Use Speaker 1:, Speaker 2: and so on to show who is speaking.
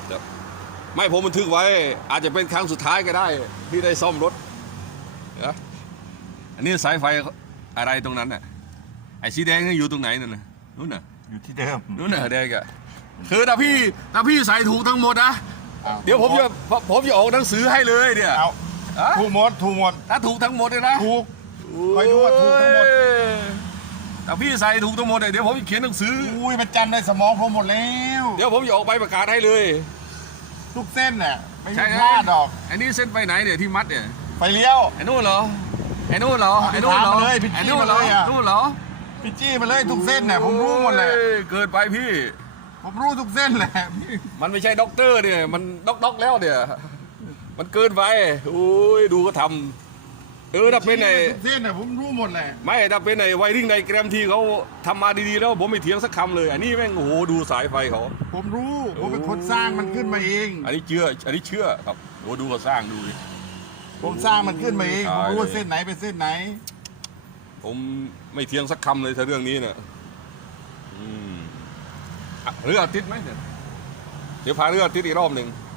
Speaker 1: ไม่ผมบันทึกไว้อาจจะเป็นครั้งสุดท้ายก็ได้ที่ได้ซ่อมรถนะอันนี้สายไฟอะไรตรงนั้นน่ะไอ้สีแดงนี่อยู่ตรงไหนนั่นน่ะนู่นน่ะ
Speaker 2: อยู่ที่เดิม
Speaker 1: นู่นน่ะแดงอ่ะคือถ้าพี่ใส่ถูกทั้งหมดนะเดี๋ยวผมจะออกหนังสือให้เลยเนี่ย
Speaker 2: เอาถูกหมด
Speaker 1: ถ้าถูกทั้งหมดเลยนะ
Speaker 2: ถูกคอยดูว่าถูกทั้งหมด
Speaker 1: ถ้าพี่ใส่ถูกทั้งหมดเนี่ยเดี๋ยวผมจะเขียนหนังสือ
Speaker 2: อุ้ยมันจำในสมองผมหมดแล้ว
Speaker 1: เดี๋ยวผมจะออกใบประกาศให้เลย
Speaker 2: ทุกเส้นน่ะไม่
Speaker 1: ใช่
Speaker 2: มี
Speaker 1: ไหม
Speaker 2: พลาดดอก
Speaker 1: อันนี้เส้นไปไหนเนี่ยที่มัดเนี่ย
Speaker 2: ไปเลี้ยว
Speaker 1: ไอ้นู่นเหรอไอ้นู่นเหรอไอ้นู่นเหรอ
Speaker 2: ถามมาเลยพี่จี้
Speaker 1: ไอ้นู่นเหรอ
Speaker 2: มาเลยอะ
Speaker 1: นู่นเหรอ
Speaker 2: พี่จี้มาเลยทุกเส้นน่ะผมรู้หมดเลย
Speaker 1: โอ้เกินไปพี่
Speaker 2: ผมรู้ทุกเส้นแหละ
Speaker 1: มันไม่ใช่ด็อกเตอร์เนี่ยมันด็อกแล้วเนี่ยมันเกินไปโอ้ยดูก็ทำถ้าเป็นไอ้
Speaker 2: ทุกเส้นน่ะผมรู้หมดแหละ
Speaker 1: ไม่ถ้าเป็นไอ้ไวริ่งในแกรมที่เขาทำมาดีๆแล้วผมไม่เถียงสักคำเลยอันนี้แม่งโอ้โหดูสายไฟเขา
Speaker 2: ผมรู้ผมเป็นคนสร้างมันขึ้นมาเอง
Speaker 1: อันนี้เชื่อครับโอ้ดูก็สร้างดูดิ
Speaker 2: ผมสร้างมันขึ้นมาเอง
Speaker 1: ใช่
Speaker 2: ผมรู้ว่าเส้นไหนเป็นเส้นไหน
Speaker 1: ผมไม่เถียงสักคำเลยถ้าเรื่องนี้เนี่ยเรืออาทิตย์ไหมเนี่ยเดี๋ยวพาเรืออาทิตย์อีกรอบหนึ่ง